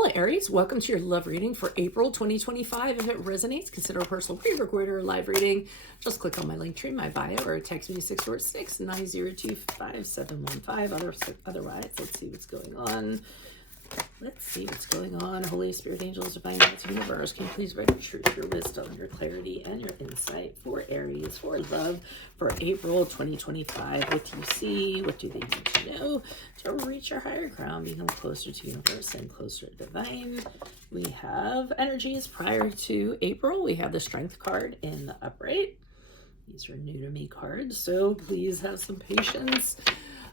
Hola Aries, welcome to your love reading for April 2025. If it resonates, consider a personal pre-recorded or live reading. Just click on my link tree, my bio, or text me 646-902-5715. Otherwise, let's see what's going on. Let's see what's going on. Holy Spirit, angels, divine guides, universe, can you please bring your truth, your wisdom, your clarity, and your insight for Aries, for love, for April 2025. What do you see? What do they need to know to reach your higher ground, become closer to universe and closer to divine? We have energies prior to April. We have the Strength card in the upright. These are new to me cards, so please have some patience.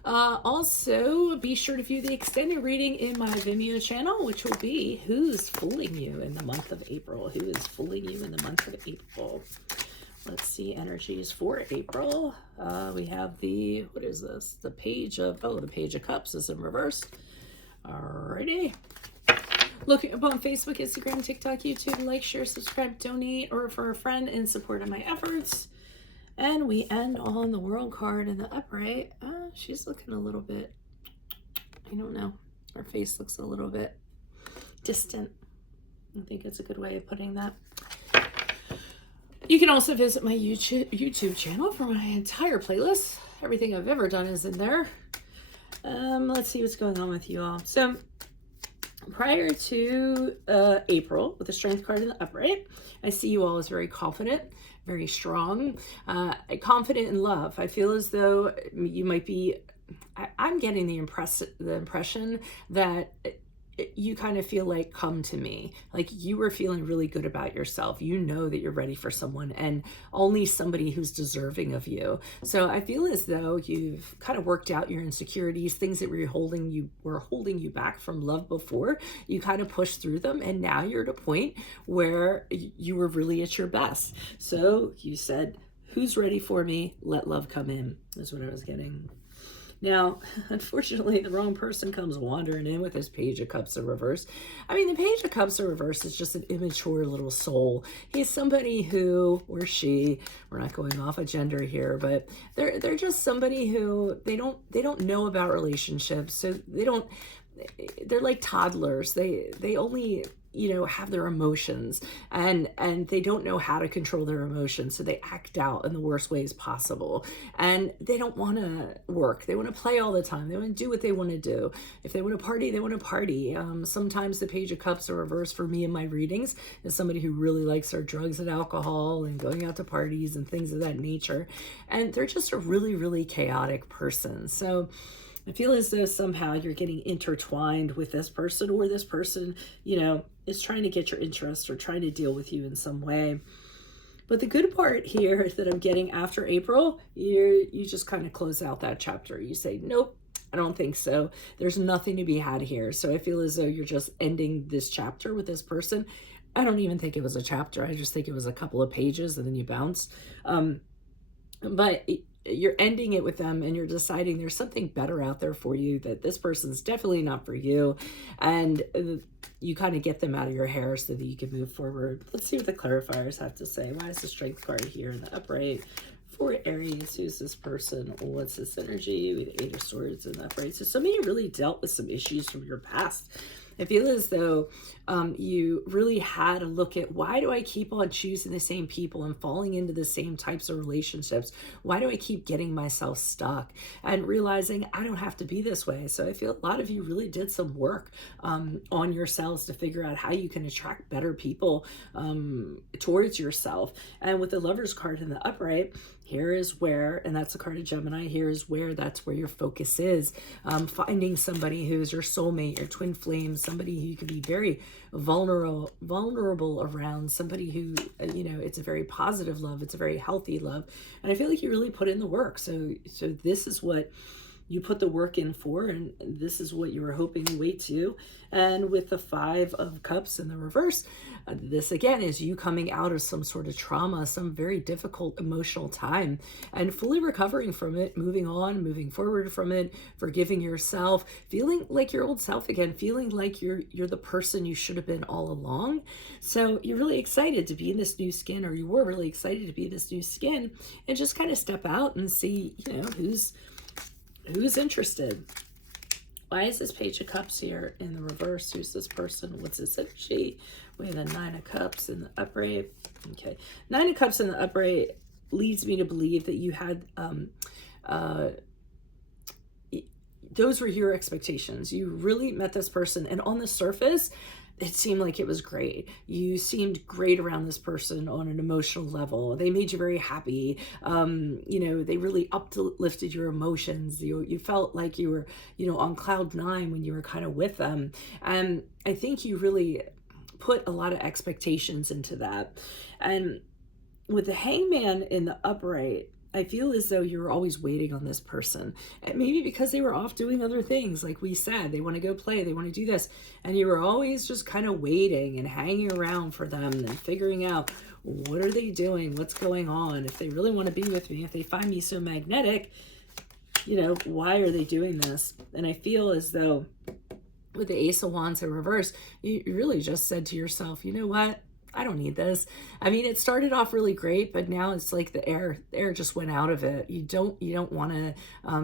Also, be sure to view the extended reading in my Vimeo channel, which will be Who's Fooling You in the month of April. Who is fooling you in the month of April? Let's see energies for April. We have the, what is this? The Page of, the Page of Cups is in reverse. Alrighty. Looking up on Facebook, Instagram, TikTok, YouTube, like, share, subscribe, donate, or refer a friend in support of my efforts. And we end on the World card in the upright. She's looking a little bit, I don't know. Her face looks a little bit distant. I think it's a good way of putting that. You can also visit my YouTube channel for my entire playlist. Everything I've ever done is in there. Let's see what's going on with you all. So prior to April, with the Strength card in the upright, I see you all as very confident, very strong, confident in love. I feel as though you might be, I'm getting the impression that you kind of feel like, come to me. Like you were feeling really good about yourself. You know that you're ready for someone, and only somebody who's deserving of you. So I feel as though you've kind of worked out your insecurities, things that were holding you back from love before. You kind of pushed through them, and now you're at a point where you were really at your best. So you said, who's ready for me? Let love come in, is what I was getting. Now, unfortunately, the wrong person comes wandering in with this Page of Cups in reverse. I mean, the Page of Cups in reverse is just an immature little soul. He's somebody who, or she, we're not going off a gender here, but they're just somebody who they don't know about relationships. So they're like toddlers. They only, have their emotions, and they don't know how to control their emotions. So they act out in the worst ways possible, and they don't want to work. They want to play all the time. They want to do what they want to do. If they want to party, they want to party. Sometimes the Page of Cups are reversed for me in my readings is somebody who really likes their drugs and alcohol and going out to parties and things of that nature. And they're just a really, really chaotic person. So I feel as though somehow you're getting intertwined with this person, or this person, is trying to get your interest or trying to deal with you in some way. But the good part here is that I'm getting after April, you just kind of close out that chapter. You say, nope, I don't think so. There's nothing to be had here. So I feel as though you're just ending this chapter with this person. I don't even think it was a chapter. I just think it was a couple of pages and then you bounce. But you're ending it with them, and you're deciding there's something better out there for you, that this person's definitely not for you, and you kind of get them out of your hair so that you can move forward. Let's see what the clarifiers have to say. Why is the Strength card here in the upright for Aries? Who's this person? What's this energy? We have the Eight of Swords in the upright. So some of you really dealt with some issues from your past. I feel as though you really had a look at, why do I keep on choosing the same people and falling into the same types of relationships? Why do I keep getting myself stuck? And realizing I don't have to be this way. So I feel a lot of you really did some work on yourselves to figure out how you can attract better people towards yourself. And with the Lovers card in the upright, here is where, and that's the card of Gemini, here is where that's where your focus is. Finding somebody who's your soulmate, your twin flame, somebody who you can be very vulnerable around, somebody who, it's a very positive love, it's a very healthy love. And I feel like you really put in the work. So this is what you put the work in for, and this is what you were hoping to wait to. And with the Five of Cups in the reverse, this again is you coming out of some sort of trauma, some very difficult emotional time, and fully recovering from it, moving on, moving forward from it, forgiving yourself, feeling like your old self again, feeling like you're the person you should have been all along. So you're really excited to be in this new skin, or you were really excited to be in this new skin, and just kind of step out and see, who's interested. Why is this Page of Cups here in the reverse? Who's this person? What's this energy? We have the Nine of Cups in the upright. Okay. Nine of Cups in the upright leads me to believe that you had, those were your expectations. You really met this person, and on the surface, it seemed like it was great. You seemed great around this person on an emotional level. They made you very happy. You know, they really uplifted your emotions. You felt like you were, you know, on cloud nine when you were kind of with them. And I think you really put a lot of expectations into that. And with the Hangman in the upright, I feel as though you were always waiting on this person. And maybe because they were off doing other things, like we said, they want to go play, they want to do this. And you were always just kind of waiting and hanging around for them and figuring out, what are they doing? What's going on? If they really want to be with me, if they find me so magnetic, you know, why are they doing this? And I feel as though with the Ace of Wands in reverse, you really just said to yourself, you know what? I don't need this. I mean, it started off really great, but now it's like the air just went out of it. You don't want to,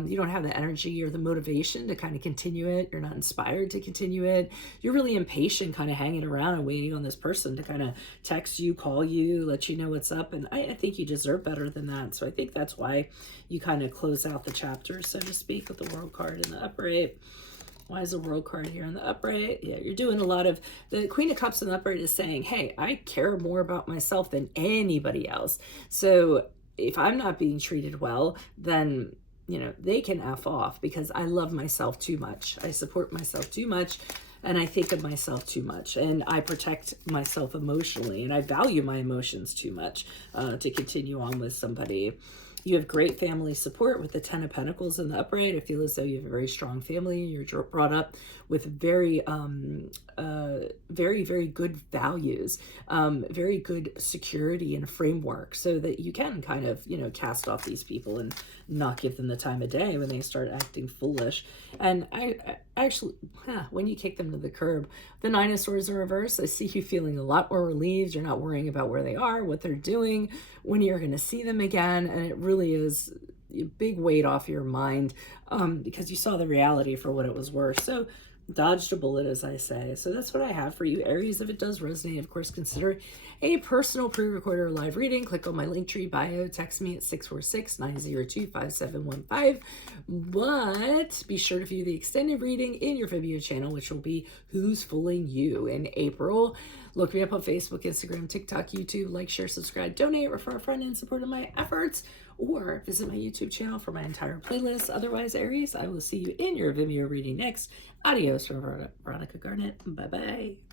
you don't have the energy or the motivation to kind of continue it. You're not inspired to continue it. You're really impatient, kind of hanging around and waiting on this person to kind of text you, call you, let you know what's up. And I think you deserve better than that. So I think that's why you kind of close out the chapter, so to speak, with the World card in the upright. Why is the World card here in the upright? Yeah, you're doing a lot of, the Queen of Cups in the upright is saying, hey, I care more about myself than anybody else. So if I'm not being treated well, then, you know, they can F off, because I love myself too much. I support myself too much, and I think of myself too much, and I protect myself emotionally, and I value my emotions too much to continue on with somebody. You have great family support with the Ten of Pentacles in the upright. I feel as though you have a very strong family. You're brought up with very, very good values, very good security and framework, so that you can kind of, you know, cast off these people and not give them the time of day when they start acting foolish. And I actually, when you kick them to the curb, the Nine of Swords in reverse, I see you feeling a lot more relieved. You're not worrying about where they are, what they're doing, when you're going to see them again. And it really is a big weight off your mind, because you saw the reality for what it was worth. So dodged a bullet, as I say. So that's what I have for you, Aries. If it does resonate, of course, consider a personal pre-recorded or live reading. Click on my Linktree bio, text me at 646-902-5715. But be sure to view the extended reading in your Vimeo channel, which will be Who's Fooling You in April. Look me up on Facebook, Instagram, TikTok, YouTube. Like, share, subscribe, donate, refer a friend in support of my efforts, or visit my YouTube channel for my entire playlist. Otherwise, Aries, I will see you in your Vimeo reading next. Adios from Veronica Garnett. Bye-bye.